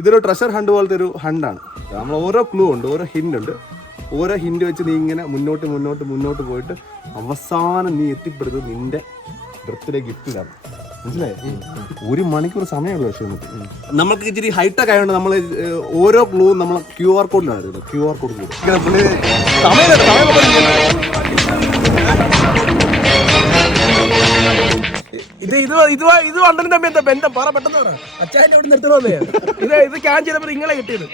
ഇതൊരു treasure hunt പോലത്തെ ഒരു ഹണ്ടാണ്. നമ്മൾ ഓരോ ക്ലൂ ഉണ്ട്, ഓരോ ഹിന്റ് ഉണ്ട്. ഓരോ ഹിന്റ് വെച്ച് നീ ഇങ്ങനെ മുന്നോട്ട് പോയിട്ട് അവസാനം നീ എത്തിപ്പെടുന്നത് നിന്റെ ബർത്ത്ഡേ ഗിഫ്റ്റിലാണ്. മനസ്സിലായോ? 1 മണിക്കൂർ സമയമുള്ളൂ. പക്ഷേ നമുക്ക് ഇച്ചിരി ഹൈടെക് ആയതുകൊണ്ട് നമ്മൾ ഓരോ ക്ലൂവും നമ്മൾ QR കോഡിലാണ്. QR കോഡ് ഇത് വണ്ടനും തമ്മിൽ എന്താ ബന്ധം? പറ പെട്ടെന്ന് പറ. അച്ഛനെ ഇവിടെ നിർത്തണമെന്നേ. ഇത് ക്യാൻ ചെയ്തപ്പോ നിങ്ങളെ കിട്ടിയത്.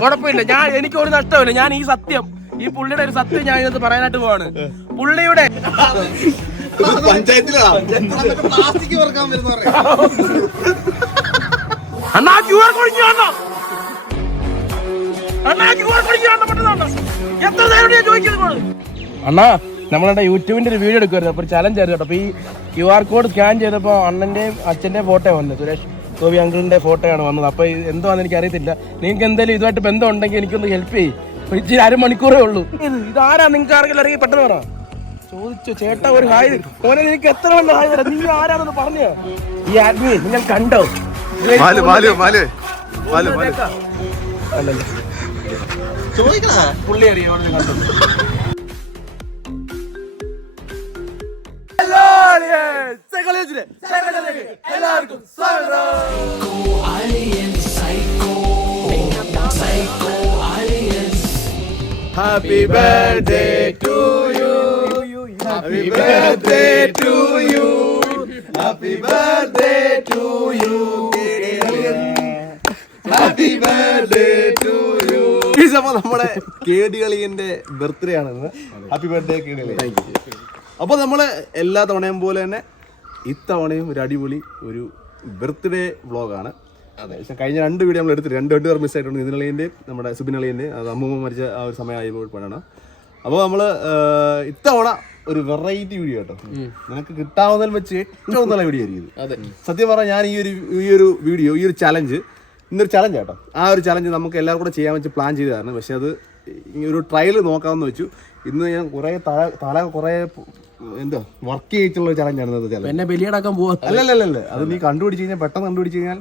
കുഴപ്പമില്ല, എനിക്ക് ഒരു നഷ്ടമില്ല. ഞാൻ ഈ സത്യം, ഈ പുള്ളിയുടെ ഒരു സത്യം ഞാൻ ഇതിനകത്ത് പറയാനായിട്ട് പോവാണ്. പുള്ളിയുടെ അണ്ണാ QR കോഡ് എത്ര നേരം ഞാൻ ചോദിക്കുന്നത്? അണ്ണാ നമ്മളുടെ യൂട്യൂബിന്റെ ഒരു വീഡിയോ എടുക്കുമായിരുന്നു. അപ്പൊ ഒരു ചലഞ്ച് ആയിരുന്നു കേട്ടോ. അപ്പൊ ഈ QR കോഡ് സ്കാൻ ചെയ്തപ്പോ അണ്ണന്റെയും അച്ഛന്റെയും ഫോട്ടോ വന്നത്, സുരേഷ് ഗോപി അങ്കിളിന്റെ ഫോട്ടോയാണ് വന്നത്. അപ്പൊ എന്തുവാന്ന് എനിക്ക് അറിയത്തില്ല. നിങ്ങൾക്ക് എന്തെങ്കിലും ഇതുമായിട്ട് ബന്ധം ഉണ്ടെങ്കിൽ എനിക്കൊന്ന് ഹെൽപ്പ് ചെയ്യും. ഇച്ചിരി 1/2 മണിക്കൂറേ ഉള്ളൂ. ഇതാരാ നിങ്ങൾക്ക് ആരെങ്കിലും അറിയാം? പെട്ടെന്ന് പറ. ചോദിച്ചു ചേട്ടാ ഒരു ഹായ്. ഓനെ എനിക്ക് എത്ര വല്ല ഹായ് തരാം. നീ ആരാണെന്ന് പറഞ്ഞ ഈ ആദ്മി നിങ്ങൾ കണ്ടോ? പുള്ളി അറിയാം. എല്ലാവർക്കും Happy birthday to you. Happy birthday to you. Happy birthday to you. Happy birthday to you. അപ്പോൾ നമ്മുടെ കേടികളിന്റെ ബർത്ത്ഡേ ആണെന്ന്. Happy birthday Kedikali. അപ്പോൾ നമ്മൾ എല്ലാ തവണയും പോലെ തന്നെ ഇത്തവണയും ഒരു അടിപൊളി ഒരു ബർത്ത്ഡേ വ്ളോഗാണ്. കഴിഞ്ഞ 2 വീഡിയോ നമ്മൾ എടുത്തിട്ട് 2 പേർ മിസ്സായിട്ടുണ്ട്. നിതിനളിയൻ്റെയും നമ്മുടെ സുബിനളിയൻ്റെയും, അത് അമ്മൂമ്മ മരിച്ച ആ ഒരു സമയമായപ്പോഴാണ്. അപ്പോൾ നമ്മൾ ഇത്തവണ ഒരു വെറൈറ്റി വീഡിയോ കേട്ടോ, നിനക്ക് കിട്ടാവുന്നതിൽ വെച്ച് ഏറ്റവും നല്ല വീഡിയോ ആയിരിക്കും. സത്യം പറഞ്ഞാൽ ഞാൻ ഈ ഒരു വീഡിയോ, ഈ ഒരു ചലഞ്ച്, ഇന്നൊരു ചലഞ്ച് കേട്ടോ. ആ ഒരു ചലഞ്ച് നമുക്ക് എല്ലാവരും കൂടെ ചെയ്യാൻ വെച്ച് പ്ലാൻ ചെയ്തതാണ്. പക്ഷെ അത് ഈ ഒരു ട്രയൽ നോക്കാമെന്ന് വെച്ചു. ഇന്ന് ഞാൻ കുറേ കുറേ എന്താ വർക്ക് ചെയ്തിട്ടുള്ള ചലഞ്ചാണ് ഇന്നത്തെ ചലഞ്ച്. എന്നെ ബലിയടക്കാൻ പോവാ. അല്ലല്ല, അത് നീ കണ്ടുപിടിച്ച് കഴിഞ്ഞാൽ, പെട്ടെന്ന് കണ്ടുപിടിച്ച് കഴിഞ്ഞാൽ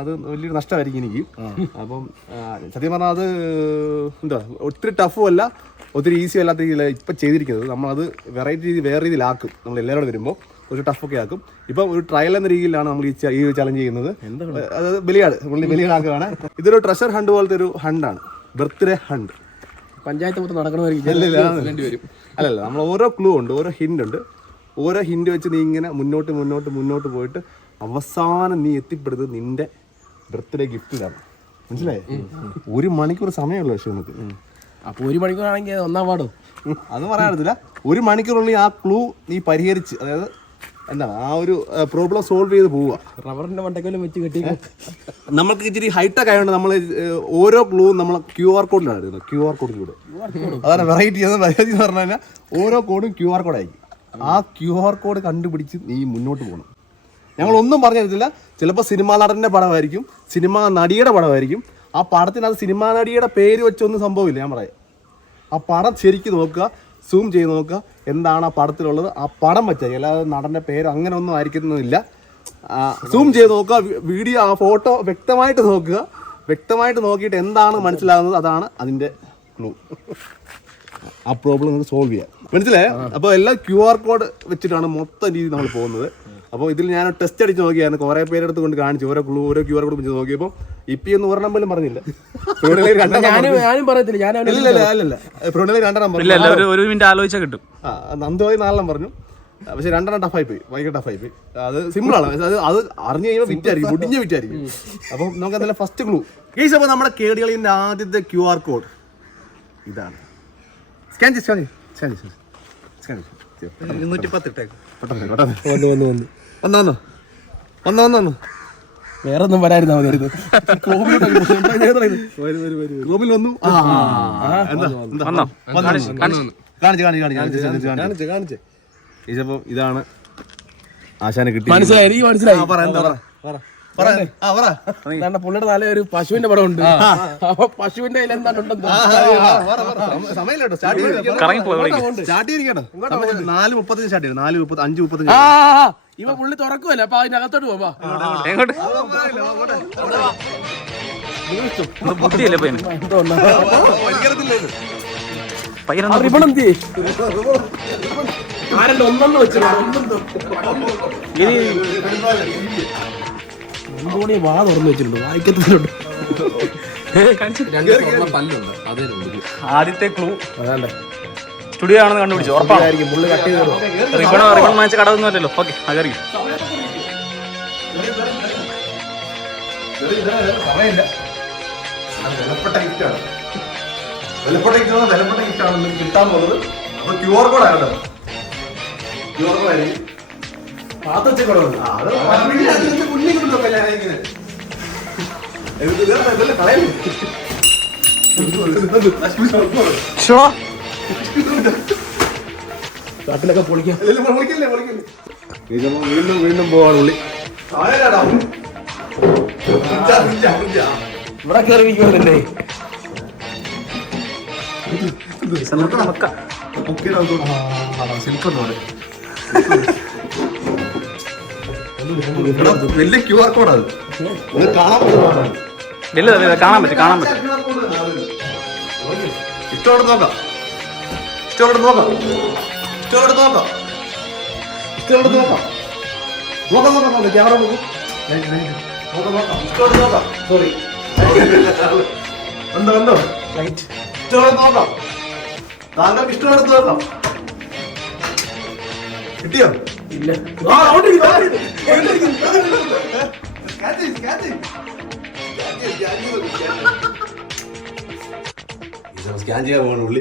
അത് വലിയൊരു നഷ്ടമായിരിക്കും എനിക്ക്. അപ്പം സത്യം പറഞ്ഞാൽ അത് എന്താ ഒത്തിരി ടഫും അല്ല, ഒത്തിരി ഈസി അല്ലാത്ത രീതിയിൽ ഇപ്പം ചെയ്തിരിക്കുന്നത്. നമ്മളത് വെറൈറ്റി രീതി വേറെ രീതിയിലാക്കും. നമ്മൾ എല്ലാവരും വരുമ്പോൾ ഒരു ടഫൊക്കെ ആക്കും. ഇപ്പം ഒരു ട്രയൽ എന്ന രീതിയിലാണ് നമ്മൾ ഈ ചലഞ്ച് ചെയ്യുന്നത്. അതായത് ബലിയാടാക്കുകയാണ്. ഇതൊരു ട്രഷർ ഹണ്ട് പോലത്തെ ഒരു ഹണ്ടാണ്, ബർത്ത്ഡേ ഹണ്ട്. പഞ്ചായത്ത് മൊത്തം നടക്കണമായിരിക്കും. അല്ലല്ല, നമ്മൾ ഓരോ ക്ലൂ ഉണ്ട്, ഓരോ ഹിന്റ് ഉണ്ട്. ഓരോ ഹിന്റ് വെച്ച് നീ ഇങ്ങനെ മുന്നോട്ട് പോയിട്ട് അവസാനം നീ എത്തിപ്പെടുന്നത് നിന്റെ ബർത്ത്ഡേ ഗിഫ്റ്റിലാണ്. മനസ്സിലായേ? 1 മണിക്കൂർ സമയമുള്ളൂ. പക്ഷെ നമുക്ക് അപ്പോൾ 1 മണിക്കൂറാണെങ്കിൽ ഒന്നാം പാടോ അത് പറയാൻ പറ്റില്ല. 1 മണിക്കൂറുള്ളിൽ ആ ക്ലൂ നീ പരിഹരിച്ച്, അതായത് എന്താണ് ആ ഒരു പ്രോബ്ലം സോൾവ് ചെയ്ത് പോവുക. റബ്ബറിന്റെ മണ്ടക്കലും വെച്ച് കെട്ടി. നമുക്ക് ഇച്ചിരി ഹൈടെക് ആയതുകൊണ്ട് നമ്മൾ ഓരോ ക്ലൂവും നമ്മൾ QR കോഡിലാണ് എഴുതുന്നത്. QR കോഡിലൂടെ അതാണ് വെറൈറ്റി എന്ന് പറഞ്ഞു കഴിഞ്ഞാൽ ഓരോ കോഡും QR കോഡായിരിക്കും. ആ QR കോഡ് കണ്ടുപിടിച്ച് നീ മുന്നോട്ട് പോകണം. ഞങ്ങളൊന്നും പറഞ്ഞു തരത്തില്ല. ചിലപ്പോൾ സിനിമാ നടൻ്റെ പടമായിരിക്കും, സിനിമാ നടിയുടെ പടമായിരിക്കും. ആ പടത്തിനകത്ത് സിനിമാ നടിയുടെ പേര് വെച്ചൊന്നും സംഭവമില്ല. ഞാൻ പറയാം, ആ പടം ശരിക്കും നോക്കുക, സൂം ചെയ്ത് നോക്കുക, എന്താണ് ആ പടത്തിലുള്ളത്, ആ പടം വെച്ചാൽ. അല്ലാതെ നടൻ്റെ പേര് അങ്ങനെ ഒന്നും ആയിരിക്കുന്നില്ല. സൂം ചെയ്ത് നോക്കുക, വീഡിയോ, ആ ഫോട്ടോ വ്യക്തമായിട്ട് നോക്കുക. വ്യക്തമായിട്ട് നോക്കിയിട്ട് എന്താണ് മനസ്സിലാകുന്നത്, അതാണ് അതിൻ്റെ ക്ലൂ. ആ പ്രോബ്ലം നമുക്ക് സോൾവ് ചെയ്യാം. മനസ്സിലായോ? അപ്പോൾ എല്ലാം QR കോഡ് വെച്ചിട്ടാണ് മൊത്തം രീതി നമ്മൾ പോകുന്നത്. അപ്പോൾ ഇതിൽ ഞാൻ ടെസ്റ്റ് അടിച്ച് നോക്കിയാണ്, കുറേ പേരെടുത്ത് കൊണ്ട് കാണിച്ചു, ഓരോ QR കോഡ് വെച്ച് നോക്കിയപ്പോൾ ഇപ്പം ഒന്ന് ഒരെണ്ണം പോലും പറഞ്ഞില്ല. ഒരു മിനിറ്റ് ആലോചിച്ചാൽ കിട്ടും. നന്ദുവായി 4 പറഞ്ഞു. പക്ഷെ 2 ടഫായി പോയി, ഭയങ്കര ടഫായി പോയി. അത് സിമ്പിളാണ്, അത് അറിഞ്ഞു കഴിയുമ്പോൾ വിറ്റായിരിക്കും, മുടിഞ്ഞ വിറ്റായിരിക്കും. അപ്പം നമുക്ക് എന്തായാലും ഫസ്റ്റ് ക്ലൂ ഗൈസ്. അപ്പോൾ നമ്മുടെ കേടികളിൻ്റെ ആദ്യത്തെ QR കോഡ് ഇതാണ്. സ്കാൻ ചെയ്ത് 210 ഇട്ടേക്ക്. വന്നു വേറെ ഒന്നും വരായിരുന്നു. റൂമിൽ വന്നു. കാണിച്ചേ. ഇതാണ് ആശാനെ കിട്ടി. മനസ്സിലായി. പുള്ളിയുടെ നല്ല ഒരു പശുവിന്റെ പടം ഉണ്ട്. അപ്പൊ പശുവിന്റെ കയ്യിൽ എന്താണ്ടുണ്ടെന്ന് സമയല്ലോ കറങ്ങി സ്റ്റാർട്ട് ചെയ്തിരിക്കട്ടോ. 4:30 സ്റ്റാർട്ട് ചെയ്യും. 4:30 ഇവ പുള്ളി തുറക്കുമല്ലോ. അപ്പൊ അതിനകത്തോട്ട് പോവാ. എങ്ങോട്ട് ബുദ്ധിയല്ലേ റിബണെന്തി ആരല്ല ഒന്നെന്ന് വെച്ചിട്ടുണ്ട്. ഒന്നുകൂടി വാ തുറന്നു വെച്ചിട്ടുണ്ട്. വായിക്കത്തിലുണ്ട്. ആദ്യത്തെ ക്ലൂ സ്റ്റുഡിയോ ആണെന്ന് കണ്ടുപിടിച്ചു. ഉറപ്പായിരിക്കും പുള്ളി കട്ട് ചെയ്ത് റിബൺ വാങ്ങിച്ച കടമൊന്നും അല്ലല്ലോ. ഓക്കെ അതറിയും. വിലപ്പെട്ട ഗിഫ്റ്റാണ്. വിലപ്പെട്ട ഗിഫ്റ്റാണ് കിട്ടാൻ പോകുന്നത്. അപ്പൊ QR കോഡ് ആണല്ലോ. QR കോഡ് ആയിരിക്കും. കാട്ടിലൊക്കെ പൊളിക്കാം. വീണ്ടും പോവാണ് പുള്ളി. ഇവിടെ കയറി ഇരിക്കുമല്ലേ. വലിയ QR കോഡ് അത് കാണാൻ പറ്റും. ഇഷ്ടോടെ നോക്കാം. ക്യാമറ നോക്കും. സോറി ഉണ്ടോ ഇഷ്ടോടെ നോക്കാം. താങ്കൾക്ക് ഇഷ്ടമെടുത്ത് നോക്കാം. കിട്ടിയോ? ഇല്ല. സ്കാൻ ചെയ്യാൻ പോകണം ഉള്ളി.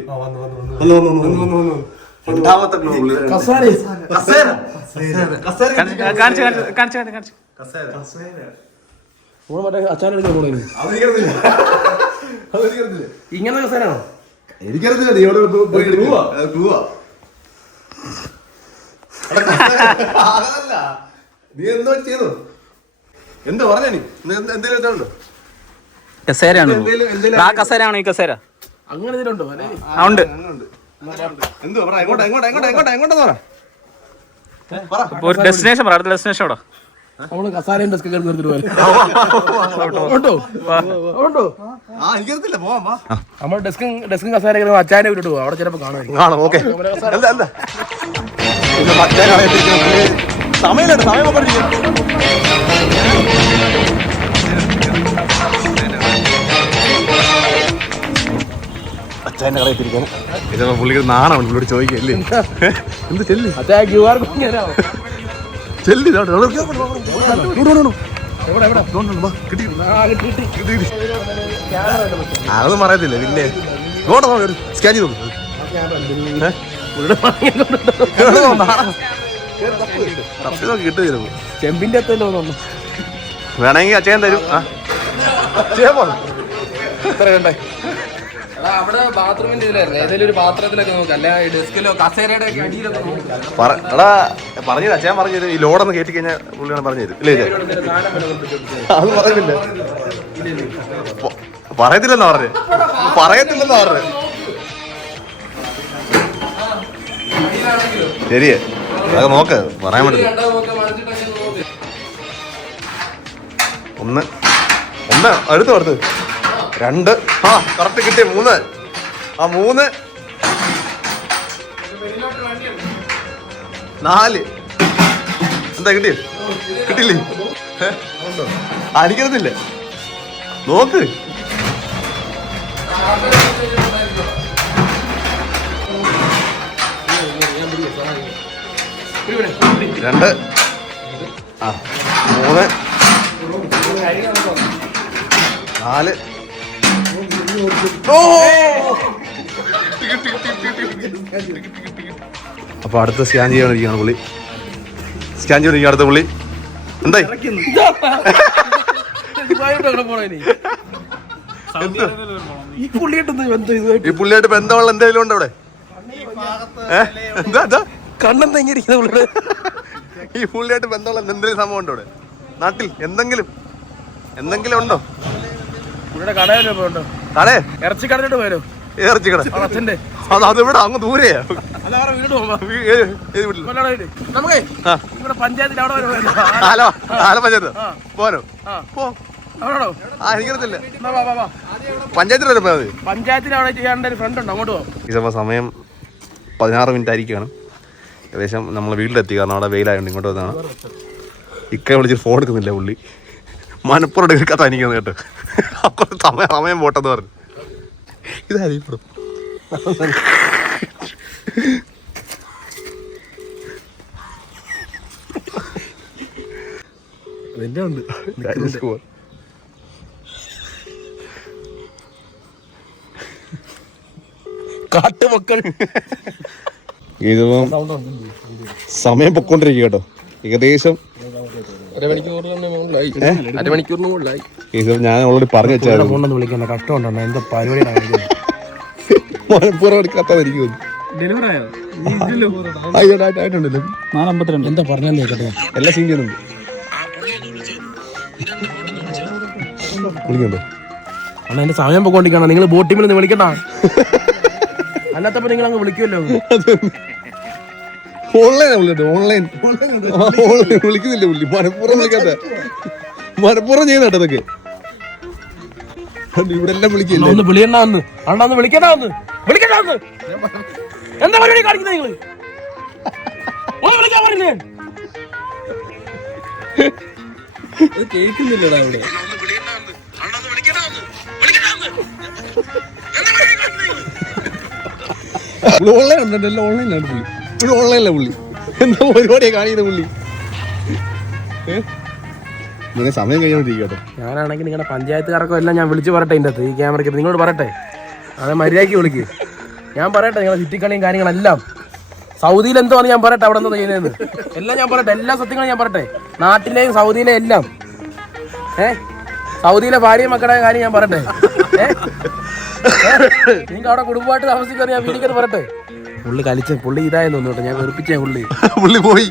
രണ്ടാമത്തെ അച്ഛനെടുക്കാൻ പോണേ. ഇങ്ങനെ കസേരയാണോ? എനിക്കറിയത്തില്ല. നീ അവിടെ നീ എന്തോ ചെയ്തു? എന്തോ പറഞ്ഞ നീ എന്തെങ്കിലും എത്താണ്ടോ? കസേരയാണ്. ആ കസേരയാണോ ഈ കസേര? അങ്ങനെ ഇതിലുണ്ടോ? ഉണ്ട്. എന്തോ പറ. എങ്ങോട്ടാ ഒരു ഡെസ്റ്റിനേഷൻ പറ. അടുത്ത ഡെസ്റ്റിനേഷൻ എവിടെ? നമ്മള് കസാരയും ഡെസ്ക് എടുത്തിട്ട് എനിക്കറിയത്തില്ല. പോവാം. നമ്മൾ ഡെസ്കും കസാര അച്ചാന്റെ വീട്ടിട്ട് പോവാം. അവിടെ ചിലപ്പോ കാണുമായിരിക്കും. സമയം അച്ഛൻ്റെ കടയിൽ തിരിക്കാൻ ഇത് പുള്ളിക്ക് നാണാണ്. പുള്ളിയോട് ചോദിക്കല്ലേ എന്ത് ചെല്ലി അച്ഛാ QR ചെല്ലി അതൊന്നും പറയത്തില്ല. പിന്നെ സ്കാൻ ചെയ്ത് കിട്ടും. ചെമ്പിന്റെ അത്തല്ലോ തോന്നുന്നു. വേണമെങ്കിൽ അച്ഛൻ തരും. അവിടെ ബാത്റൂമിന്റെ ഇതിലായിരുന്നു. ഏതെങ്കിലും ഒരു പാത്രത്തിലൊക്കെ നോക്കാം. അല്ല ഡെസ്കിലോ കസേരയുടെ അടിയിലൊക്കെ പറഞ്ഞത് അച്ഛൻ പറഞ്ഞത് ഈ ലോഡൊന്ന് കയറ്റി കഴിഞ്ഞാൽ പുള്ളിയാണ് പറഞ്ഞത്. ഇല്ലേ അത് പറയുന്നില്ല. പറയത്തില്ലെന്നാ പറഞ്ഞത്. ശരിയേ അതൊക്കെ നോക്ക്. പറയാൻ പറ്റില്ല. ഒന്ന് അടുത്ത് 2 കറക്റ്റ് കിട്ടിയ 3. 3 4 എന്താ കിട്ടില്ലേ? അടിക്കരുന്നില്ലേ? നോക്ക്. രണ്ട് 3 4 അപ്പൊ അടുത്ത സ്കാൻ ചെയ്യാനിരിക്കുകയാണ് പുള്ളി. അടുത്ത പുള്ളി എന്തായി ഈ പുള്ളിയായിട്ട് ബന്ധമുള്ള എന്തെങ്കിലും ഉണ്ടോ അവിടെ? എന്താ കണ്ണെന്താ ഇങ്ങനെ ഈ പുള്ളിയായിട്ട് ബന്ധമുള്ള എന്തെങ്കിലും സംഭവം ഉണ്ടോ അവിടെ നാട്ടിൽ? എന്തെങ്കിലും എന്തെങ്കിലും ഉണ്ടോ? ഇവിടെ കടയിലോ പോണ്ടോ? കടേ ഇറച്ചി കടയിലോട്ട് പോയാലോ? ഇറച്ചി കട അച്ഛന്റെ അതിവിടെ അങ്ങ് ദൂരെയാ. അതവരെ വീട് പോകുമ്പോ നമുക്കേ ഇവിടെ പഞ്ചായത്തിൽ അവിടെ വരെ പഞ്ചായത്ത് പോരോ? അവിടെയാണോ? എനിക്കറിയത്തില്ല. പഞ്ചായത്തിൽ വരെ പോയാൽ മതി. പഞ്ചായത്തിൽ അവിടെ ചെയ്യാണ്ട് ഒരു ഫ്രണ്ട് ഉണ്ട്, അങ്ങോട്ട് പോകും. ഈ സമയം 16 മിനിറ്റ് ആയിരിക്കുകയാണ്. ഏകദേശം നമ്മൾ വീട്ടിലെത്തി. കാരണം അവിടെ വെയിലായതുകൊണ്ട് ഇങ്ങോട്ട് വന്നതാണ്. ഇക്ക വിളിച്ചിട്ട് ഫോൺ എടുക്കുന്നില്ല പുള്ളി. മനപ്പുറം എടുക്കാത്ത എനിക്കൊന്ന് കേട്ടോ. അപ്പോൾ സമയം പോട്ടെന്ന് പറഞ്ഞു. ഇതായിരിക്കും അതിൻ്റെ ഉണ്ട് കാട്ടുമക്കൾ. ഇതിപ്പം സമയം പൊക്കോണ്ടിരിക്കുക കേട്ടോ. ഏകദേശം ഞാൻ ഓൾറെഡി പറഞ്ഞു വെച്ചാൽ വിളിക്കണ്ട, കഷ്ടമുണ്ടോ? എന്താ പരിപാടിയാണ്? മനപ്പുറം എടുക്കാത്തതായിരിക്കും. ആയിട്ടുണ്ടല്ലോ 4:52. എന്താ പറഞ്ഞാൽ കേട്ടോ, എല്ലാ സീൻ ചെയ്യുന്നുണ്ട്. വിളിക്കണ്ടോ? അണ്ണാ എന്റെ സമയം പൊക്കോണ്ടിരിക്കണം. നിങ്ങൾ ബോട്ടിൽ നിന്ന് വിളിക്കണ്ട. അല്ലാത്തപ്പോ നിങ്ങൾ അങ്ങ് വിളിക്കുമല്ലോ. ഓൺലൈൻ വിളിക്കുന്നില്ല പുള്ളി. മനപ്പുറം വിളിക്കാത്ത മനപ്പുറം ചെയ്യുന്ന അതൊക്കെ ഇവിടെ എല്ലാം വിളിക്കില്ല. ഒന്ന് വിളിയണ്ടാന്ന് അണ്ണാന്ന് വിളിക്കണ്ടാന്ന് വിളിക്കണ്ടാന്ന്. എന്താ പരിപാടി കാണിക്കുന്നത് നിങ്ങള്? ഒന്ന് വിളിക്കാൻ പറഞ്ഞേ. കേൾക്കുന്നില്ലടാ ഇവിടെ. ഓൺലൈൻ ഉണ്ടല്ലോ. ഓൺലൈനിലാണ് പുള്ളി. ഇവിടെ ഓൺലൈനില്ല പുള്ളി. എന്താ പരിപാടിയാ കാണിക്കുന്ന പുള്ളി? നിങ്ങൾ സമയം കഴിഞ്ഞോണ്ടിരിക്കട്ടോ. ഞാനാണെങ്കിൽ നിങ്ങളുടെ പഞ്ചായത്തുകാർക്കും എല്ലാം ഞാൻ വിളിച്ചു പറയട്ടെ. ഇതിൻ്റെ അകത്ത് ഈ ക്യാമറയ്ക്ക് നിങ്ങളോട് പറയട്ടെ. അത് മര്യാദയ്ക്ക് വിളിക്ക്. ഞാൻ പറയട്ടെ നിങ്ങളുടെ ചുറ്റിക്കളിയും കാര്യങ്ങളെല്ലാം. സൗദിയിൽ എന്തോന്ന് ഞാൻ പറയട്ടെ, അവിടെ നിന്ന് ചെയ്യുന്നതെന്ന് എല്ലാം ഞാൻ പറയട്ടെ. എല്ലാ സത്യങ്ങളും ഞാൻ പറയട്ടെ. നാട്ടിലെയും സൗദിയിലെയും എല്ലാം. സൗദിയിലെ ഭാര്യ മക്കളുടെ കാര്യം ഞാൻ പറയട്ടെ. നിങ്ങൾക്ക് അവിടെ കുടുംബമായിട്ട് താമസിക്കാൻ ഞാൻ വീടിക്കത് പറയട്ടെ. പുള്ളി കളിച്ച പുള്ളി ഇതായെന്ന് തോന്നുന്നു. ഞാൻ വെറുപ്പിച്ചേ പുള്ളി പോയി.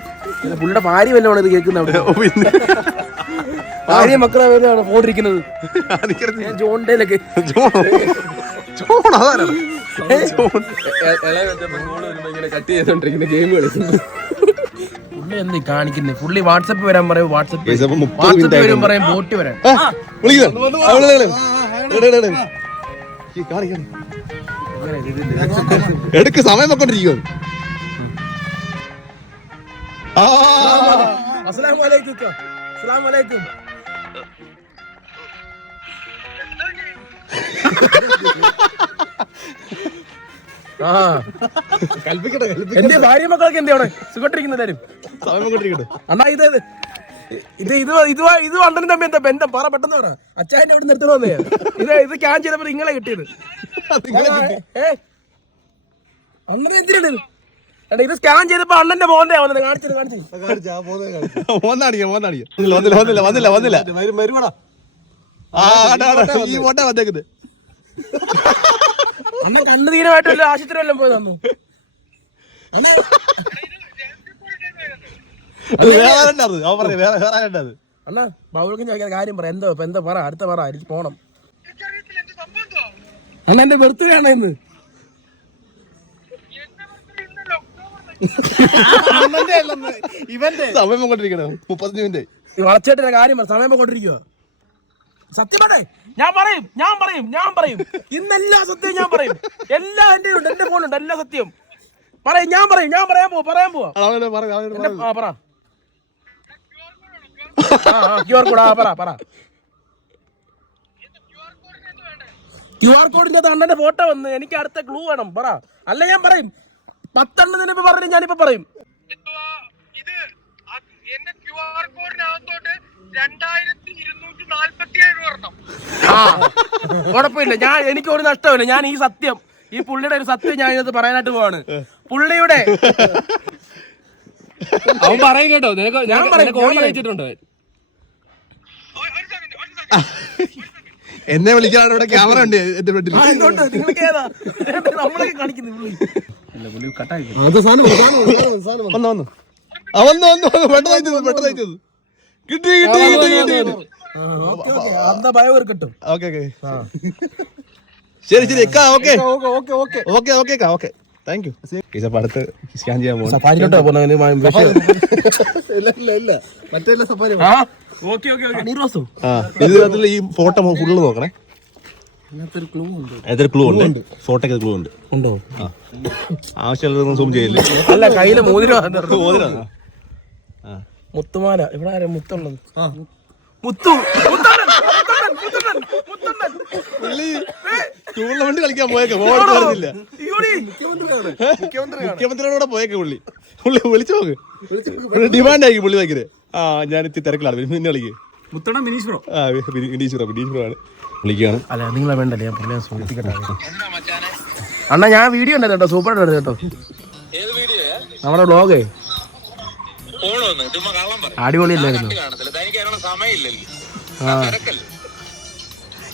പുള്ളിയുടെ ഭാര്യ വല്ലതാണ് ഇത് കേൾക്കുന്നത്. അവിടെ ഭാര്യ മക്കളെ വരെയാണ് ഫോണിരിക്കുന്നത്. ജോണ്ടയിലൊക്കെ പുള്ളി എന്ത് കാണിക്കുന്നത്? പുള്ളി വാട്സപ്പ് വരാൻ പറയും. വാട്സപ്പ് വരും പറയും. ബോട്ട് വരാൻ എടുക്ക്. സമയം നോക്കൊണ്ടിരിക്കും. അസ്സലാമലൈക്കും. അസ്സലാമലൈക്കും. എന്റെ ഭാര്യ മക്കളൊക്കെ എന്താണ് സുഖട്ടിരിക്കുന്നതാരും? അണ്ണാ ഇത് ഇത് ഇത് ഇത് ഇത് അണ്ണനും തമ്മിൽ എന്താ ബന്ധം? പറ പെട്ടെന്ന് പറ. അച്ചായന്റെ അവിടെ നിർത്തണ വന്നേ. ഇത് ക്യാൻ ചെയ്തപ്പോ നിങ്ങളെ കിട്ടിയത്. അണ്ണനെ എന്തിനാണ് ഇത് സ്കാൻ ചെയ്തപ്പോ അണ്ണന്റെ മോന്റെ വന്നത്? കാണിച്ചത് അണ്ണൻ കണ്ണു തീരമായിട്ട് വല്ല ആശുപത്രി വല്ലതും പോയി തന്നു. അണ്ണാ ബൗൾക്കും ചോദിക്കാത്ത കാര്യം പറ. എന്താ പറ, അടുത്ത പറ. എനിക്ക് പോണം. അണ്ണ എന്റെ ബർത്ത്ഡേ ആണ് ഇന്ന്. സമയം കൊണ്ടിരിക്കണം. 35 മിനിറ്റ് വളച്ചേട്ടന്റെ കാര്യം സമയം കൊണ്ടിരിക്കുക. സത്യം പറയേ. ഞാൻ പറയും ഇന്നെല്ലാ സത്യം ഞാൻ പറയും. എല്ലാം എന്റെ ഉണ്ട്, എന്റെ ഫോണുണ്ട്, എല്ലാ സത്യം പറയും. ഞാൻ പറയാൻ പോവാ. പറ QR കോഡ്. പറ QR കോഡിന്റെ അണ്ണന്റെ ഫോട്ടോ വന്ന് എനിക്ക് അടുത്ത ക്ലൂ വേണം. പറ. അല്ല ഞാൻ പറയും. 10 എണ്ണത്തിനിപ്പോ പറഞ്ഞു. ഞാനിപ്പോ പറയും. കുഴപ്പമില്ല. എനിക്ക് ഒരു നഷ്ടമില്ല. ഞാൻ ഈ സത്യം, ഈ പുള്ളിയുടെ ഒരു സത്യം ഞാൻ ഇതിനകത്ത് പറയാനായിട്ട് പോവാണ്. പുള്ളിയുടെ അവൻ പറയും കേട്ടോ. ഞാൻ എന്നെ വിളിക്കാനാണ് ഇവിടെ ക്യാമറ ഉണ്ട് എന്റെ വീട്ടിൽ. നിങ്ങൾക്ക് ഏതാ നമ്മളൊക്കെ കാണിക്കുന്നത്? പെട്ടെന്ന് കിട്ടി എന്താ ഭയം കിട്ടും. ഓക്കെ ഓക്കെ ശരി ശരി okay okay okay okay thank you. ഇതപ്പോ അടുത്ത് സ്കാൻ ചെയ്യാൻ പോകും. ഇതിനകത്തുള്ള ഈ ഫോട്ടോ ഫുള്ള് നോക്കണേ. എത്ര ക്ലൂ ഉണ്ട്? ഫോട്ടോക്ക് ക്ലൂ ഉണ്ട്. ഉണ്ടോ? ആവശ്യമുള്ള സൂം ചെയ്യില്ലേ? അല്ല, കയ്യില് മോതിരം. മുത്തുമാല. ഇവിടെ ആരാ മുത്തുള്ളത്? മുത്തു ടൂർണമെന്റ് കളിക്കാൻ പോയേക്കെ മുഖ്യമന്ത്രിയോടെ പോയേക്കെ പുള്ളി വിളിച്ചു നോക്ക്. ഡിമാൻഡ് ആയിരിക്കും പുള്ളി ഭയങ്കര. ഞാൻ ഇത്തിരി തിരക്കിലാണ് പിന്നെ കളിക്ക്. ബിനീഷ് ബ്രോ ആണ് വിളിക്കുകയാണ്. അല്ല, നിങ്ങളെ വേണ്ടല്ലേ, ഞാൻ പുള്ളിയെ സൂചിപ്പിക്കട്ടെ. അണ്ണാ, ഞാൻ വീഡിയോ ഉണ്ടായിരുന്നു കേട്ടോ, സൂപ്പറായിട്ട് എടുത്തു കേട്ടോ. നമ്മുടെ ബ്ലോഗേ അടിപൊളിയല്ലായിരുന്നു.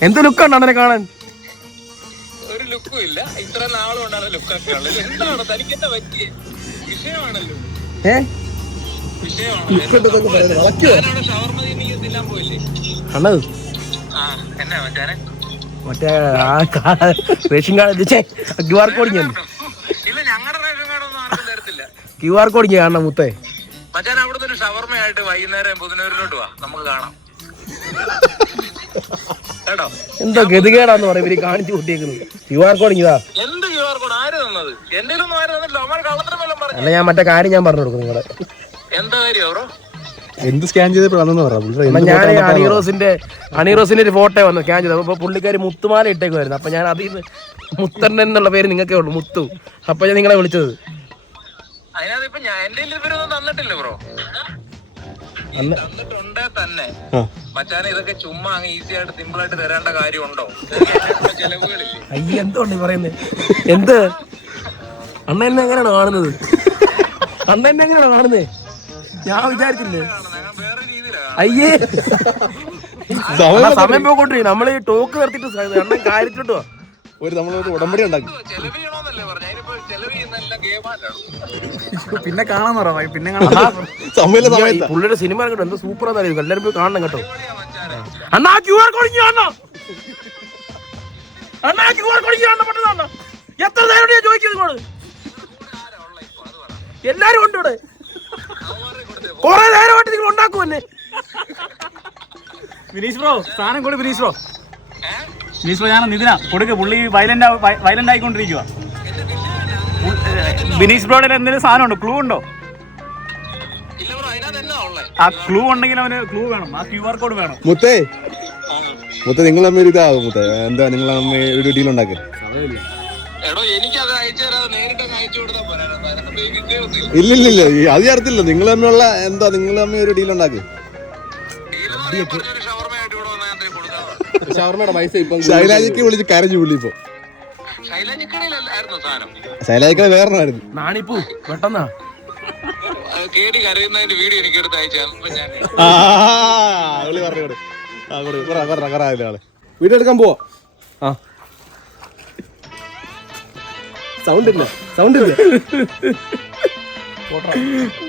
എന്ത് ലുക്കാണ് അണ്ണനെ കാണാൻ? ഒരു ലുക്കും ഇല്ല. ഇത്ര നാളും ഉണ്ടാകുന്ന ലുക്കൊക്കെ ഉള്ളത്. എന്താണ് തനിക്ക് എന്താ പറ്റിയ വിഷയമാണല്ലോ? അണ്ണത് എന്നാ മച്ചാനെ? മറ്റേ റേഷൻ കാർഡ് QR കോഡ് ഞാൻ ഇല്ല, ഞങ്ങളുടെ റേഷൻ കാർഡൊന്നും ആർക്കും തരത്തില്ല. QR കോഡ് ഞാൻ അണ്ണ മുത്തേ. മച്ചാൻ അവിടുത്തെ ഒരു ഷവർമയായിട്ട് വൈകുന്നേരം പുതിനൂരിലോട്ട് വാ, നമുക്ക് കാണാം കേട്ടോ. എന്തോ ഗതികേടാന്ന് പറയും ഇവര് കാണിച്ചു കൂട്ടിയേക്കുന്നത്. QR കോഡ് ഇതാ. എന്ത് QR കോഡ്? ആര് തന്നത്? എന്റെ ഒന്നും ആര് തന്നില്ല. അവന്മാർ കള്ളത്തരം വല്ലതും പറഞ്ഞു. അല്ല, ഞാൻ മറ്റേ കാര്യം ഞാൻ പറഞ്ഞു കൊടുക്കും നിങ്ങളെ. എന്താ കാര്യം ബ്രോ? എന്ത് സ്കാൻ ചെയ്തപ്പോഴാണെന്ന് പറയാം. ഞാൻ അണീറോസിന്റെ ഒരു ഫോട്ടോ വന്നു സ്കാൻ ചെയ്തത്. അപ്പൊ പുള്ളിക്കാരി മുത്തുമാല ഇട്ടേക്കുമായിരുന്നു. അപ്പൊ ഞാൻ അതിൽ നിന്ന് മുത്തണ്ണൻ എന്നുള്ള പേര് നിങ്ങൾക്കേ ഉള്ളൂ, മുത്തു. അപ്പൊ ഞാൻ നിങ്ങളെ വിളിച്ചത്. അതിനകത്ത് ഇപ്പൊ ഞാൻ എന്റെ ഇവരൊന്നും തന്നിട്ടില്ല ബ്രോ. തന്നിട്ടുണ്ടേ തന്നെ മച്ചാനെ ഇതൊക്കെ ചുമ്മാ അങ്ങ് ഈസി ആയിട്ട് സിമ്പിൾ ആയിട്ട് തരേണ്ട കാര്യമുണ്ടോ? ചെലവുകളില്ലേ? അയ്യ, എന്തുകൊണ്ട് പറയുന്നത്? എന്ത് അണ്ണ എന്നെ എങ്ങനെയാണ് കാണുന്നത്? അണ്ണ എന്നെ എങ്ങനെയാണ് കാണുന്നത്? ഞാൻ വിചാരിച്ചില്ലേ. അയ്യേ, സമയം പോയിക്കൊണ്ടിരി. നമ്മള് ടോക്ക് നിർത്തിട്ട് അണ്ണൻ കാര്യത്തിട്ടോ നമ്മളൊരു ഉടമ്പടി ഉണ്ടാക്കി. പിന്നെ കാണാൻ പറ. പിന്നെ പുള്ളിയുടെ സിനിമ കേട്ടോ, എന്താ സൂപ്പറായിരിക്കും. എല്ലാരും പോയി കാണണം കേട്ടോ. അണ്ണാ QR കോഡ് കാണണം. അണ്ണാ QR കോഡ് കാണണം. പെട്ടെന്ന് എത്ര നേരം ചോദിക്കുന്നത്? എല്ലാരും ഉണ്ട് ഇവിടെ. കൊറേ നേരമായിട്ട് നിങ്ങൾ ഉണ്ടാക്കുമല്ലേ? ബിനീഷ് ബ്രോ സാധനം കൂടി. ബിനീഷ് ബ്രോ ഞാൻ നിതിന കൊടുക്ക. പുള്ളി വയലന്റ് ആയിക്കൊണ്ടിരിക്കുക. ബിനീഷ് ബ്രോയുടെ എന്തെങ്കിലും സാധനം ഉണ്ടോ? ക്ലൂ ഉണ്ടോ? ആ ക്ലൂ ഉണ്ടെങ്കിൽ അവന് ക്ലൂ വേണം. ആ QR കോഡ് വേണം. മുത്തേ നിങ്ങൾ തമ്മിൽ ഇതാവും മുത്തേ. എന്താ നിങ്ങൾ തമ്മിൽ ഒരു ഡീൽ ഉണ്ടാക്കുക? ഇല്ലില്ല, അത് ചേർത്തില്ല. നിങ്ങൾ തമ്മിലുള്ള എന്താ, നിങ്ങൾ തമ്മിൽ ഒരു ഡീൽ ഉണ്ടാക്കി. ശൈലാജിക്ക് വിളിച്ച് കരഞ്ഞു പുള്ളി. ഇപ്പൊ ശൈലാജിക്കടെ വേറെണ്ണായിരുന്നു. നാണിപ്പൂ പെട്ടെന്നാ കേടി കരയുന്നതിന്റെ വീഡിയോ എനിക്ക് എടുത്ത് അയച്ചാൽ വീഡിയോ എടുക്കാൻ പോവാ. സൗണ്ട് ഇല്ല.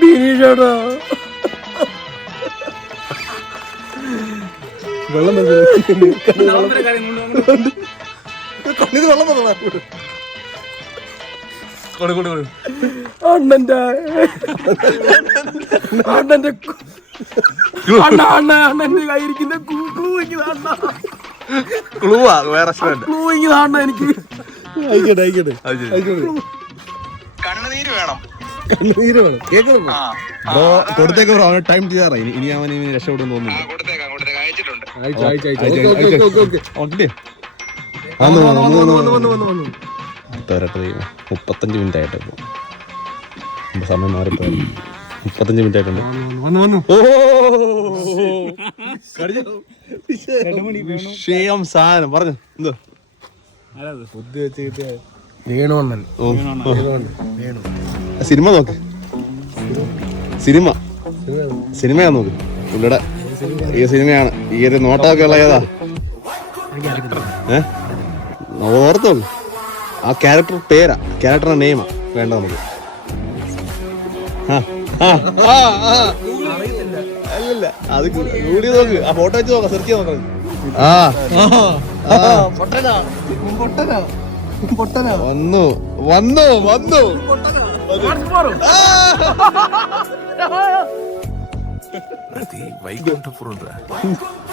ബിനീഷേട്ടാ, വെള്ളം അണ്ണന്റെ കയ്യിരിക്കുന്ന എനിക്ക് കണ്ണുനീര് വേണം. കേൾക്കണം ബ്രോ. കൊടുത്തേക്ക് ബ്രോ. അവന് ടൈം ചെയ്യാറായി. ഇനി അവൻ രക്ഷപ്പെടും തോന്നുന്നു. തരട്ടെ. 35 മിനിറ്റ് ആയിട്ട് സമയം മാറിപ്പോയി. 35 മിനിറ്റ് ആയിട്ടുണ്ട്. വിഷയം സാധനം പറഞ്ഞു. എന്തോ ബുദ്ധി വെച്ച് വേണുവണ്ണൻ. സിനിമ നോക്ക്. സിനിമയാ നോക്ക്. പുള്ളിയുടെ ഈ സിനിമയാണ്. ഈ ഒരു നോട്ടമൊക്കെ ഉള്ള ഏതാ? ഓർത്ത് നോക്ക്. ആ ക്യാരക്ടർ പേരാ, ക്യാരക്ടറിന്റെ നെയിമാ വേണ്ട നമുക്ക്. അല്ലല്ല അത് വീഡിയോ നോക്ക്, ആ ഫോട്ടോ വെച്ച് നോക്കാം, സെർച്ച് ചെയ്ത് നോക്കാം. വന്നു വന്നു വന്നു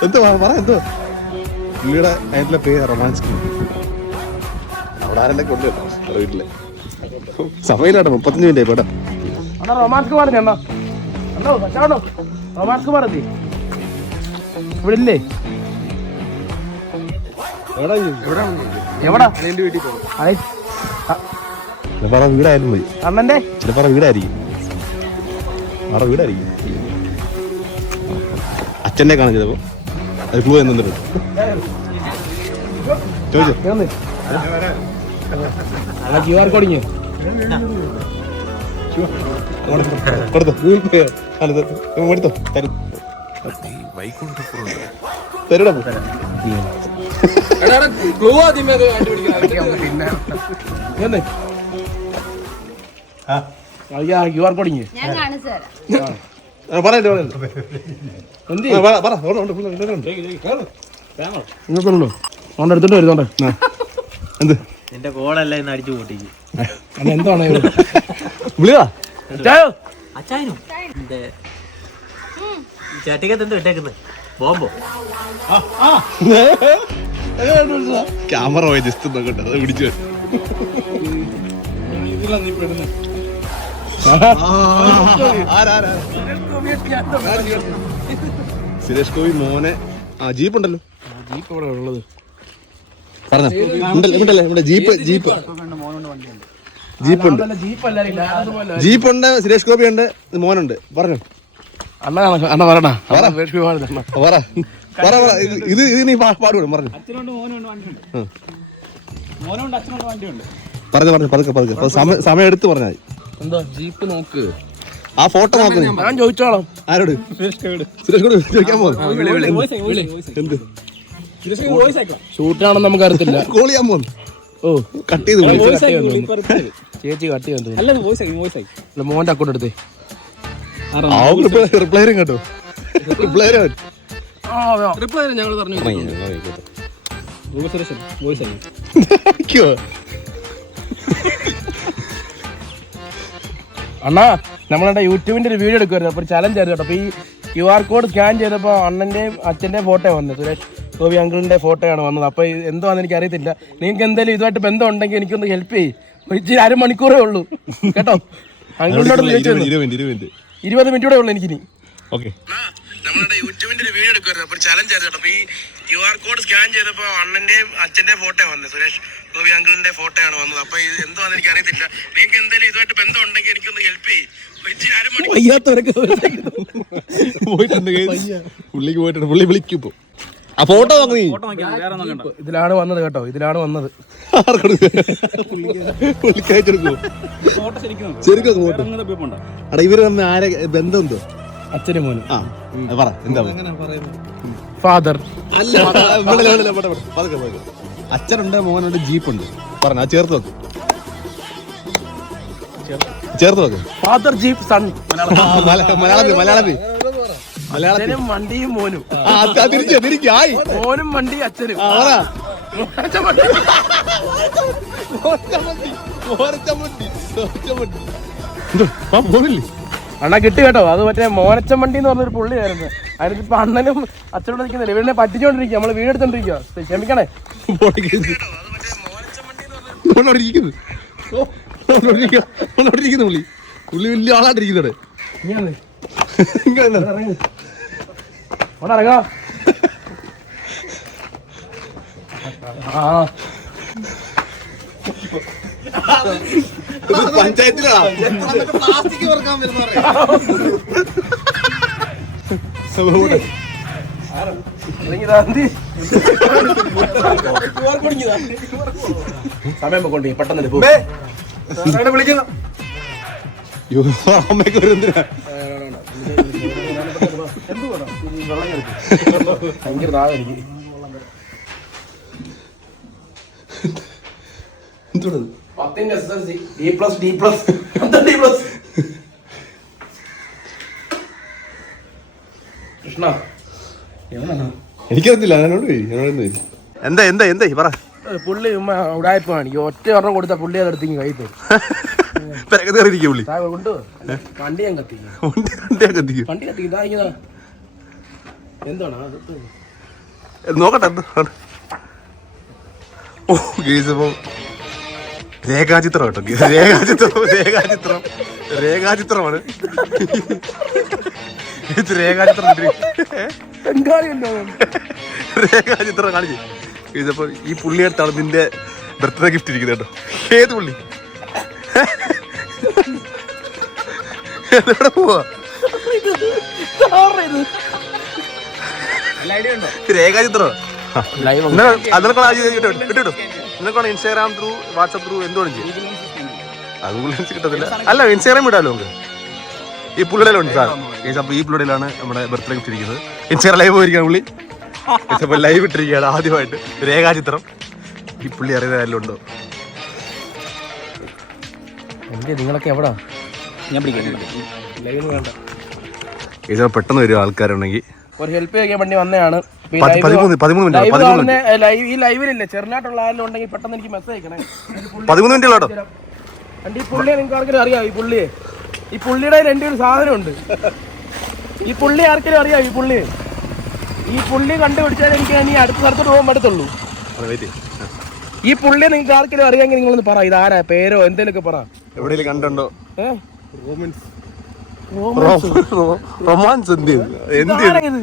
എന്തോ പറ എന്തോ വീടെ അതിന്റെ പേര് റൊമാൻസ് അവിടെ ആരെല്ലാം കൊണ്ടുവല്ലോ വീട്ടില് സമയമില്ലാട്ടോ 35 മിനിറ്റ് പോട്ടെ. അണ്ണാ റൊമാൻസ് കുമാർ അണ്ണാ അണ്ണോ കച്ചാടോ റൊമാൻസ് കുമാർ എത്തി ഇവിടെ ഇല്ലേ? എവിടാ ചിലപ്പോ വീടായാലും മതി, അണ്ണന്റെ ചിലപ്പോ വീടായിരിക്കും, അവിടെ വീടായിരിക്കും. അച്ഛനെ കാണാൻ ചിലപ്പോ അത് ക്ലൂ എന്തുണ്ട് ചോദിച്ചോ. QR കോഡിങ് കൊടുത്തോ, ഗൂഗിൾ പേ എടുത്തോ, തരും തരൂടാ. QR കോഡിങ് ഞാൻ കാണിച്ചു തരാം. പറയല്ലോ ഇങ്ങനത്തുണ്ടോ? അതുകൊണ്ട് എടുത്തിട്ട് വരുന്നുണ്ട്. എന്ത് നിന്റെ കോളല്ല ഇന്ന് അടിച്ചു കൂട്ടിക്ക്. അണ്ണ എന്താണ് വിളിയാ അച്ചായനും ചാട്ടിക്കത്ത് എന്ത് ഇട്ടേക്കുന്നത്? ബോംബോ? ക്യാമറ പോയി ജസ്റ്റ് നോക്കട്ടെ, അത് പിടിച്ചു. സുരേഷ് ഗോപി മോനെ. ആ ജീപ്പ് ഉണ്ടല്ലോ, ജീപ്പ് ഇവിടെ ഉള്ളത് പറഞ്ഞോ. ഉണ്ടല്ലേ ഇവിടെ ജീപ്പ് ജീപ്പ് ജീപ്പ് ഉണ്ട്, ജീപ്പ് ഉണ്ട്, സുരേഷ് ഗോപി ഉണ്ട്, മോനുണ്ട്. പറഞ്ഞോ അണ്ണ അണ്ണ പറയണ പറ പറ പറ. ഇത് നീ പാടുവിടും. പറഞ്ഞു അച്ഛനുണ്ട് മോനുണ്ട് വണ്ടിയുണ്ട്. മോനുണ്ട് അച്ഛനുണ്ട് വണ്ടിയുണ്ട്. പറഞ്ഞു പറഞ്ഞു പതുക്കെ പതുക്കെ സമയം എടുത്ത് പറഞ്ഞാൽ മതി. എന്താ ജീപ്പ് നോക്ക്, ആ ഫോട്ടോ നോക്ക്. ഞാൻ ചോദിച്ചോളാം. ആരോട്? സുരേഷ് ഗോപി ചോദിക്കാൻ പോകുന്നു. എന്ത് ഷൂട്ടാണെന്ന് നമുക്ക് അറിയത്തില്ല. കോൾ ചെയ്യാൻ പോകുന്നു. ഓ കട്ട് ചെയ്ത് ചേച്ചി കട്ട് ചെയ്യാൻ അല്ല വോയിസ് ആയി മോന്റെ അക്കൗണ്ട് എടുത്തേ. റിപ്ലൈരും കേട്ടോ, റിപ്ലൈരും റിപ്ലൈ ഞങ്ങൾ പറഞ്ഞു. വോയിസ് ആയി. അണ്ണാ നമ്മളെ യൂട്യൂബിന്റെ ഒരു വീഡിയോ എടുക്കുമായിരുന്നു, അപ്പോൾ ചലഞ്ച് ആയിരുന്നു കേട്ടോ. അപ്പോൾ ഈ QR കോഡ് സ്കാൻ ചെയ്തപ്പോൾ അണ്ണൻ്റെയും അച്ഛൻ്റെയും ഫോട്ടോ വന്നത്, സുരേഷ് ഗോപി അങ്കിളിൻ്റെ ഫോട്ടോയാണ് വന്നത്. അപ്പോൾ എന്തുവാന്ന് എനിക്ക് അറിയത്തില്ല. നിങ്ങൾക്ക് എന്തെങ്കിലും ഇതുമായിട്ട് ബന്ധം ഉണ്ടെങ്കിൽ എനിക്കൊന്ന് ഹെൽപ്പ് ചെയ്യും. ഇച്ചിരി 1/2 മണിക്കൂറേ ഉള്ളൂ കേട്ടോ. അങ്കിളിനോട് 20 മിനിറ്റ് കൂടെ ഉള്ളൂ എനിക്കിനി. ഓക്കെ നമ്മളുടെ യൂട്യൂബിന്റെ ഒരു വീഡിയോ എടുക്കുമായിരുന്നു, അപ്പോൾ ചലഞ്ച് ആയിരുന്നു കേട്ടോ. അപ്പോൾ ഈ QR കോഡ് സ്കാൻ ചെയ്തപ്പോൾ അണ്ണൻ്റെയും അച്ഛൻ്റെയും ഫോട്ടോ വന്നത്, സുരേഷ് ഗോപി അങ്കിളിൻ്റെ ഫോട്ടോയാണ് വന്നത്. അപ്പോൾ എന്തുവാന്ന് എനിക്ക് അറിയത്തില്ല. നിങ്ങൾക്ക് എന്തെങ്കിലും ഇതുമായിട്ട് ബന്ധം ഉണ്ടെങ്കിൽ എനിക്കൊന്ന് ഹെൽപ്പ് ചെയ്യും. പുള്ളിക്ക് പോയിട്ടുണ്ട്, പുള്ളി വിളിക്കും ഇപ്പൊ. ആ ഫോട്ടോ നോക്ക് നീ. ഇതിലാണ് വന്നത് കേട്ടോ, ഇതിലാണ് വന്നത്. അടാ ഇവര് തമ്മിൽ ആരെ ബന്ധം എന്തോ? അച്ഛനും മോനും. ആ പറ എന്താ ഫാദർ. അച്ഛനുണ്ട്, മോനുണ്ട്, ജീപ്പുണ്ട്. പറഞ്ഞ ചേർത്ത് വെക്കും, ചേർത്ത് വെക്കും. Father jeep son. മലയാളത്തിൽ മലയാളത്തിൽ അച്ഛനും വണ്ടിയും മോനും. തിരിക്കായി മോനും വണ്ടി അച്ഛനും. പോണില്ലേ അണ്ണാ കിട്ടി കേട്ടോ. അത് മറ്റേ മോനച്ചൻ വണ്ടി എന്ന് പറഞ്ഞൊരു പുള്ളിയായിരുന്നു. അതിനിപ്പോ അണ്ണനും അച്ഛനോട് നിൽക്കുന്നില്ല, ഇവരെ പറ്റിച്ചോണ്ടിരിക്കുക. നമ്മള് വീട് എടുത്തോണ്ടിരിക്കുക, ക്ഷമിക്കണേ. പുള്ളി പുള്ളി വലിയ ആളായിട്ടിരിക്കുന്നത്. ഇറങ്ങാ. പഞ്ചായത്തിലാ പ്ലാസ്റ്റിക് പറക്കാൻ സമയം കൊണ്ട് പെട്ടെന്ന് വിളിക്കുന്നു. അമ്മയ്ക്ക് ഒരു എന്തിനാ ഭയങ്കര ദാഹം എനിക്ക്. എന്തുകൊണ്ടത്? 10ന്റെ SSLC D+, D+, D+. Krishna എനിക്കറിയത്തില്ല, എന്നോട് എന്താ എന്താ എന്താ പറ. പുള്ളി ഉടായ്പ കാണിക്കും. ഒറ്റ ഒരെണ്ണം കൊടുത്ത പുള്ളി അതെടുത്തേക്ക് കൈ തരും. പുള്ളി വണ്ടി ഞാൻ കത്തിക്കും. വണ്ടി കത്തിക്കും. എന്താണ് നോക്കട്ടെ. ഓ ഗീസപ്പം രേഖാചിത്രം കേട്ടോ. രേഖാചിത്രമാണ് ഇത്. രേഖാചിത്രം കാണിച്ചു. ഇതിപ്പോ ഈ പുള്ളിയെടുത്താണ് നിന്റെ ബർത്ത്ഡേ ഗിഫ്റ്റ് ഇരിക്കുന്നത് കേട്ടോ. ഏത് പുള്ളി? എവിടെ പോവാ? രേഖാചിത്രം നിനക്കാണ് ഇൻസ്റ്റാഗ്രാം ത്രൂ വാട്സപ്പ് ത്രൂ എന്തുകൊണ്ട് ചെയ്യും. ഗൂഗിൾ ലെൻസ് കിട്ടത്തില്ല. അല്ല ഇൻസ്റ്റാഗ്രാം ഇടാലോ നമുക്ക്. ഈ പുള്ളിയിലുണ്ട് സാർ. അപ്പൊ ഈ പുള്ളിയിലാണ് നമ്മുടെ ബർത്ത്ഡേ ഗിഫ്റ്റ് ഇരിക്കുന്നത്. ഇൻസ്റ്റാഗ്രാം ലൈവ് പോയിരിക്കുകയാണ് പുള്ളി. അപ്പൊ ലൈവ് ഇട്ടിരിക്കുകയാണ് ആദ്യമായിട്ട് രേഖാചിത്രം. ഈ പുള്ളി അറിയുന്ന കാര്യം ഉണ്ടോ? നിങ്ങളൊക്കെ എവിടാ? ഞാൻ പെട്ടെന്ന് വരും ആൾക്കാരുണ്ടെങ്കിൽ ഒരു ഹെൽപ്പ് ചെയ്യാൻ വേണ്ടി വന്നതാണ്. 13 ഈ ലൈവിലില്ലേ ചെറുനാട്ടുള്ള ആരെങ്കിലും ഉണ്ടെങ്കിൽ പെട്ടെന്ന് എനിക്ക് മെസ്സേജ് അയക്കണേ. 13 മിനിറ്റ് കേട്ടോ. ഈ പുള്ളിയെ നിങ്ങൾക്ക് ആർക്കെങ്കിലും അറിയാം? ഈ പുള്ളിയുടെ എൻ്റെ ഒരു സാധനമുണ്ട്. ഈ പുള്ളി ആർക്കെങ്കിലും അറിയാം? ഈ പുള്ളി കണ്ടുപിടിച്ചാൽ എനിക്ക് ഇനി അടുത്ത സ്ഥലത്തോട്ട് പോകാൻ പറ്റത്തുള്ളൂ. ഈ പുള്ളിയെ നിങ്ങൾക്ക് ആർക്കെങ്കിലും അറിയാമെങ്കിൽ നിങ്ങളൊന്ന് പറ. ഇതാരാ? പേരോ എന്തെങ്കിലുമൊക്കെ പറ. എവിടെയെങ്കിലും കണ്ടുണ്ടോ?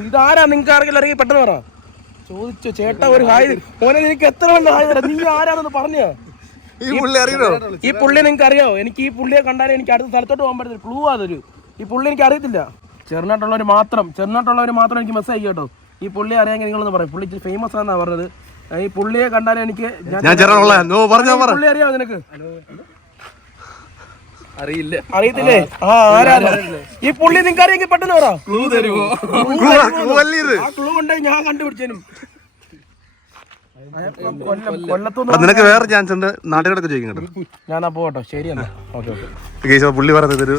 ഇതാരാ? നിങ്ങൾക്ക് ആർക്കെങ്കിലും അറിയാം? പെട്ടെന്ന് പറ. ചോദിച്ചു ചേട്ടാ ഒരു ഹായ് മോനെ, നിനക്ക് എത്ര വേണ്ട ഹായ് തരാം. നീ ആരാണെന്ന് പറഞ്ഞോ? ഈ പുള്ളി നിങ്ങൾക്ക് അറിയാവോ? എനിക്ക് ഈ പുള്ളിയെ കണ്ടാലേ എനിക്ക് അടുത്ത സ്ഥലത്തോട്ട് പോകാൻ പറ്റത്തില്ല. ക്ലൂ അതൊരു. ഈ പുള്ളി എനിക്ക് അറിയത്തില്ല. ചെറുനാട്ടുള്ളവർ മാത്രം എനിക്ക് മെസ്സേജ് അയക്കും കേട്ടോ. ഈ പുള്ളിയെ അറിയാമെങ്കിൽ നിങ്ങളൊന്ന് പറയും. പുള്ളി ഫേമസ് ആണെന്നാ പറഞ്ഞത്. ഈ പുള്ളിയെ കണ്ടാലേ എനിക്ക് പുള്ളി അറിയാവോ നിനക്ക്? അറിയത്തില്ലേ? ഈ പുള്ളി നിങ്ങൾക്ക് അറിയെങ്കിൽ പെട്ടെന്ന് പറ. ക്ലൂ ഉണ്ടെങ്കിൽ ഞാൻ കണ്ടുപിടിച്ചേനും. നിനക്ക് വേറെ ചാൻസ് ഉണ്ട്. നാട്ടുകാരൊക്കെ ചോദിക്കുന്നുണ്ട്. ഞാൻ പോകട്ടോ. ശരി എന്നാ. ഓക്കെ. പുള്ളി പറയുന്നത് ഒരു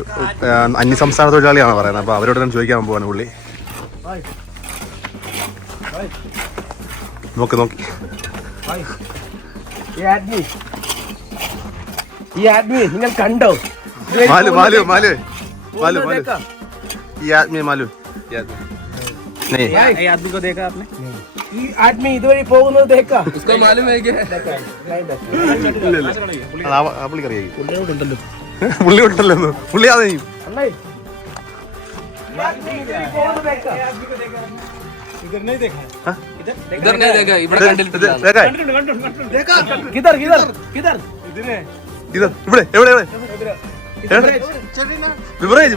അന്യസംസ്ഥാന തൊഴിലാളിയാണ് പറയുന്നത്. അപ്പൊ അവരോട് ഞാൻ ചോദിക്കാൻ പോവാണ്. പുള്ളി നോക്കി ഈ ആദ്മി നിങ്ങൾ കണ്ടോ? ഈ ആദ്മി ഇതുവഴി പോകുന്നത് പുള്ളി ഉണ്ടല്ലോ. പുള്ളി അതെ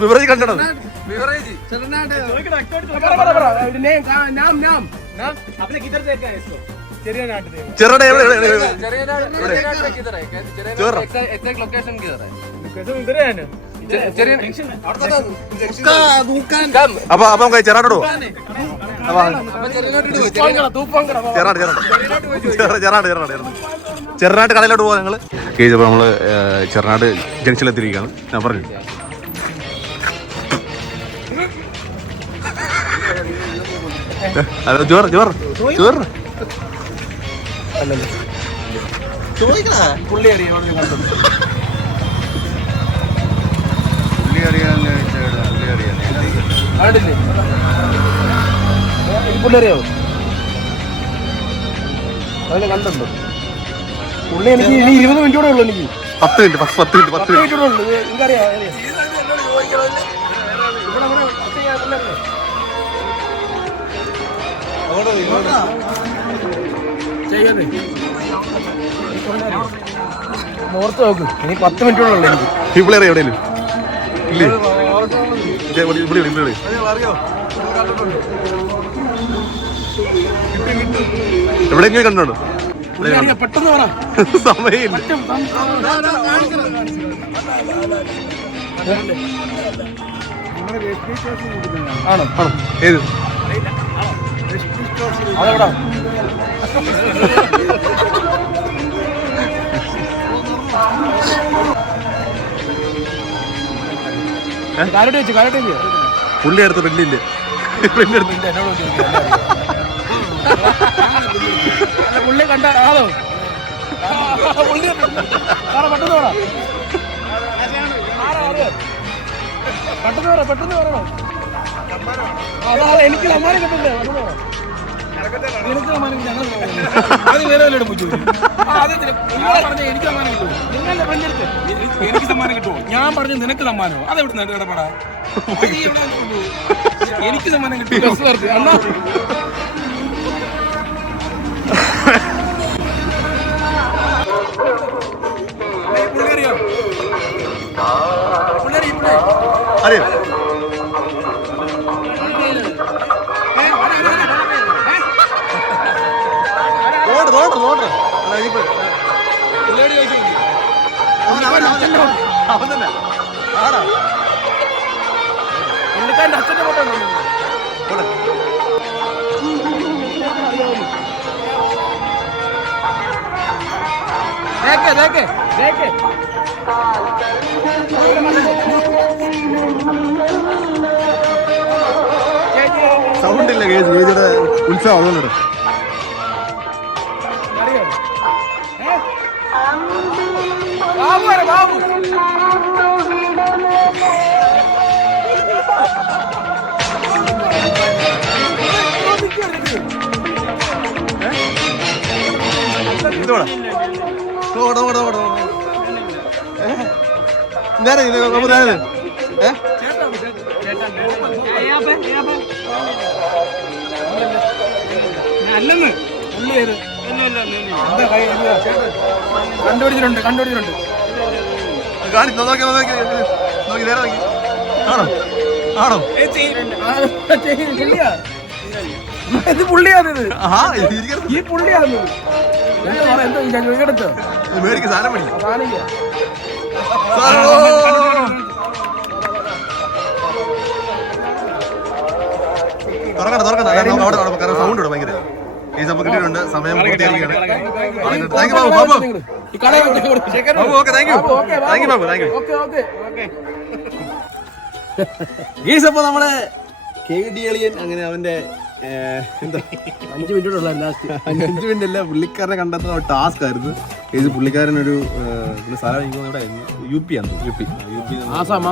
ബിവറേജ് കണ്ടോ? ചെറുടെ അപ്പൊ നമുക്ക് ചെറാടോ? ചെറുനാട്ട് കടയിലോട്ട് പോവാ ഞങ്ങള്. അപ്പൊ നമ്മള് ചെറുനാട് ജംഗ്ഷനിലെത്തിയിരിക്കുകയാണ്. ഞാൻ പറഞ്ഞു ജോർ പുള്ളി അറിയാം. പുള്ളി അറിയാവോ? അതിനെ കണ്ടുണ്ടോ? പുള്ളി എനിക്ക് ഇനി 20 മിനിറ്റ് കൂടെ ഉള്ളു. എനിക്ക് 10 മിനിറ്റ് കൂടെ ഉള്ളു. എനിക്കറിയാം. ചെയ്യാതെ ഓർത്ത് നോക്ക്. ഇനി 10 മിനിറ്റ് കൂടെ ഉള്ളു എനിക്ക്. ഈ പിള്ളേരെ എവിടെയല്ലേ എവിടെയെങ്കിലും കണ്ടോ? പെട്ടെന്ന് പറ. സമയമില്ല. ആണോ? ഏത് അതെവിടാ? പുള്ളി അടുത്ത് പെണ്ണില്ല. പുള്ളി കണ്ട ആളോ പുള്ളി പെട്ടെന്ന് പറ പെട്ടെന്ന് പറയണോ അതാ എനിക്ക് സമ്മാനം കിട്ടില്ലേ എനിക്ക് സമ്മാനം അത് വേറെ വല്ലതും എനിക്ക് സമ്മാനം കിട്ടും നിങ്ങളുടെ ഫ്രണ്ടിലെടുത്ത് എനിക്ക് സമ്മാനം കിട്ടുമോ ഞാൻ പറഞ്ഞു നിനക്ക് സമ്മാനമോ അതെവിടെ നിന്ന് ഇടപെടാ എനിക്ക് സമ്മാനം കിട്ടും അന്നാ പുള്ളിക്കറിയോ അറിയോ അവൻ തന്നെ ആടാ പുള്ളിക്കാരൻ്റെ അച്ഛൻ്റെ ഫോട്ടോ സൗണ്ട് ഇല്ല ഗേജിയുടെ ഉത്സവം അതുകൊണ്ടിട്ട് ബാബു അല്ലെന്ന് കണ്ടുപിടിച്ചിട്ടുണ്ട് ആണോ ആണോ ഇത് പുള്ളിയാണിത് ഈ പുള്ളിയാണ് എന്താ മേടിക്ക് സാധനം മേടിക്കും തുറക്കണ്ട അവിടെ സൗണ്ട് ഇടും ഭയങ്കര ഈ സംഭവം കിട്ടിയിട്ടുണ്ട് സമയം അപ്പൊ നമ്മളെ KD അളിയൻ അങ്ങനെ അവന്റെ എന്താ 5 മിനിറ്റുള്ള ലാസ്റ്റ് 5 മിനിറ്റ് അല്ല പുള്ളിക്കാരനെ കണ്ടെത്തുന്ന ടാസ്ക് ആയിരുന്നു ഇത്. പുള്ളിക്കാരനൊരു സ്ഥലം ഇവിടെ UP ആണ് ആസാം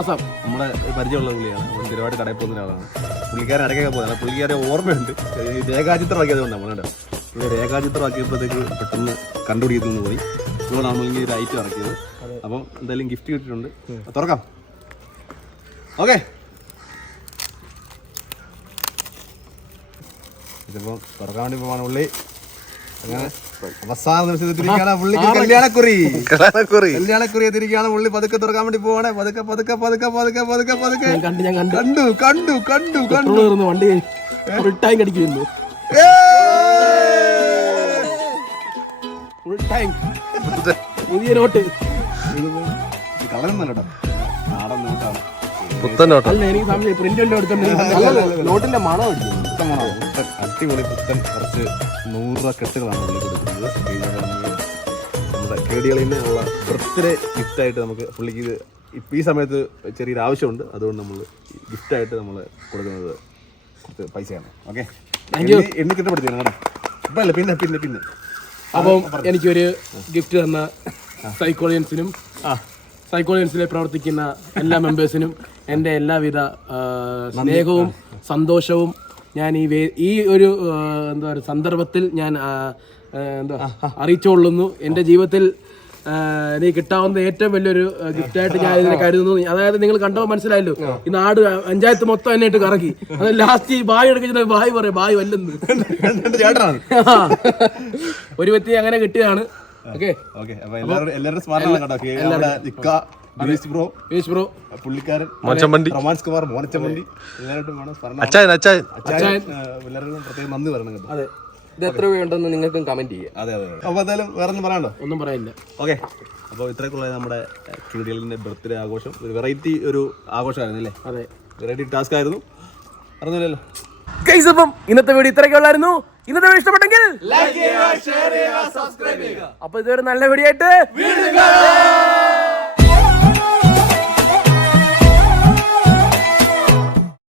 നമ്മുടെ പരിചയമുള്ള പുള്ളിയാണ്. ഒരുപാട് കടയിൽ പോകുന്ന ഒരാളാണ്. പുള്ളിക്കാരൻ ഇടയ്ക്കൊക്കെ പോകുന്നത്. പുള്ളിക്കാരെ ഓർമ്മയുണ്ട്. രേഖാചിത്രമാക്കിയത് നമ്മളുടെ ഇവിടെ രേഖാചിത്രമാക്കിയപ്പോഴത്തേക്ക് പെട്ടെന്ന് കണ്ടുപിടിക്കുന്നു പോയി. ഇപ്പോൾ നമ്മളിങ്ങനെ ഒരു ഐറ്റം ഇറക്കിയത്. അപ്പം എന്തായാലും ഗിഫ്റ്റ് കിട്ടിയിട്ടുണ്ട്. തുറക്കാം. ഓക്കെ, ഇതിപ്പോ തുറക്കാൻ വേണ്ടി പോവാണ് പുള്ളി. അങ്ങനെ അവസാന നിമിഷത്തിരിക്കുകയാണ് പുള്ളിക്ക് കല്യാണക്കുറി എത്തിരിക്കുകയാണ് പുള്ളി. പതുക്കെ തുറക്കാൻ വേണ്ടി പോവാണ്. പതുക്കെ കണ്ടു വണ്ടി ഫുൾ ടൈം കടിക്കുന്നു. ഫുൾ ടൈം പുതിയ നോട്ട്. കളറുന്നല്ലോ നാടൻ നോട്ടാണ്. അല്ല എനിക്ക് സമയം പ്രിന്റ് നോട്ടിന്റെ മണം അടിക്കുന്നു. അടിപൊളി പുത്തൻ കുറച്ച് 100 രൂപ കെട്ടുകളാണ് പുള്ളി കൊടുക്കുന്നത്. നമ്മുടെ KD അളിയന് ഉള്ള ബർത്ത്ഡേ ഗിഫ്റ്റായിട്ട് നമുക്ക് പുള്ളിക്ക് ഇത് ഇപ്പം ഈ സമയത്ത് ചെറിയൊരു ആവശ്യമുണ്ട്. അതുകൊണ്ട് നമ്മൾ ഗിഫ്റ്റായിട്ട് നമ്മൾ കൊടുക്കുന്നത് കുറച്ച് പൈസയാണ്. ഓക്കെ, എണ്ണി കിട്ടപ്പെടുത്തിയാണ് കേട്ടോ. ഇപ്പം അല്ല, പിന്നെ അപ്പം എനിക്കൊരു ഗിഫ്റ്റ് തന്ന സൈക്കോളജിയൻസിനും സൈക്കോളജിയൻസിലെ പ്രവർത്തിക്കുന്ന എല്ലാ മെമ്പേഴ്സിനും എൻ്റെ എല്ലാവിധ സ്നേഹവും സന്തോഷവും ഞാൻ ഈ ഒരു എന്താ പറയുക സന്ദർഭത്തിൽ ഞാൻ അറിയിച്ചുകൊള്ളുന്നു. എൻ്റെ ജീവിതത്തിൽ എനിക്ക് കിട്ടാവുന്ന ഏറ്റവും വലിയൊരു ഗിഫ്റ്റായിട്ട് ഞാൻ ഇതിനെ കരുതുന്നു. അതായത് നിങ്ങൾ കണ്ടപ്പോൾ മനസ്സിലായല്ലോ, ഈ നാട് പഞ്ചായത്ത് മൊത്തം എന്നെ ഇട്ട് കറക്കി. അത് ലാസ്റ്റ് ഈ ബായ് എടുക്കുന്ന ബായ് പറയും ബായ് വല്ലെന്ന്. ഒരു വ്യക്തി അങ്ങനെ കിട്ടിയതാണ്. പുള്ളിക്കാരൻ റൊമാൻസ് കുമാർ മോനച്ചമണ്ടി എല്ലാവരും പ്രത്യേകം നന്ദി പറയണം കേട്ടോ. അതെ, ഇത് എത്ര രൂപയുണ്ടെന്ന് നിങ്ങൾക്കും കമന്റ് ചെയ്യാം. അതെ. അപ്പൊ എന്തായാലും വേറെ ഒന്നും പറയാനുണ്ടോ? ഒന്നും പറയാനില്ല. ഓക്കെ, അപ്പോൾ ഇത്രയൊക്കെയുള്ള നമ്മുടെ KD അളിയന്റെ ബർത്ത്ഡേ ആഘോഷം ഒരു വെറൈറ്റി ഒരു ആഘോഷമായിരുന്നു അല്ലേ? അതെ, വെറൈറ്റി ടാസ്ക് ആയിരുന്നു. അറിഞ്ഞില്ലല്ലോ ഗയ്സ്. അപ്പം ഇന്നത്തെ വീഡിയോ ഇത്രയൊക്കെ ഉള്ളായിരുന്നു. ഇന്നത്തെ വീഡിയോ ഇഷ്ടപ്പെട്ടെങ്കിൽ ലൈക്ക് ചെയ്യുക, ഷെയർ ചെയ്യുക, സബ്സ്ക്രൈബ് ചെയ്യുക. അപ്പൊ ഇതൊരു നല്ല വീഡിയോ ആയിട്ട്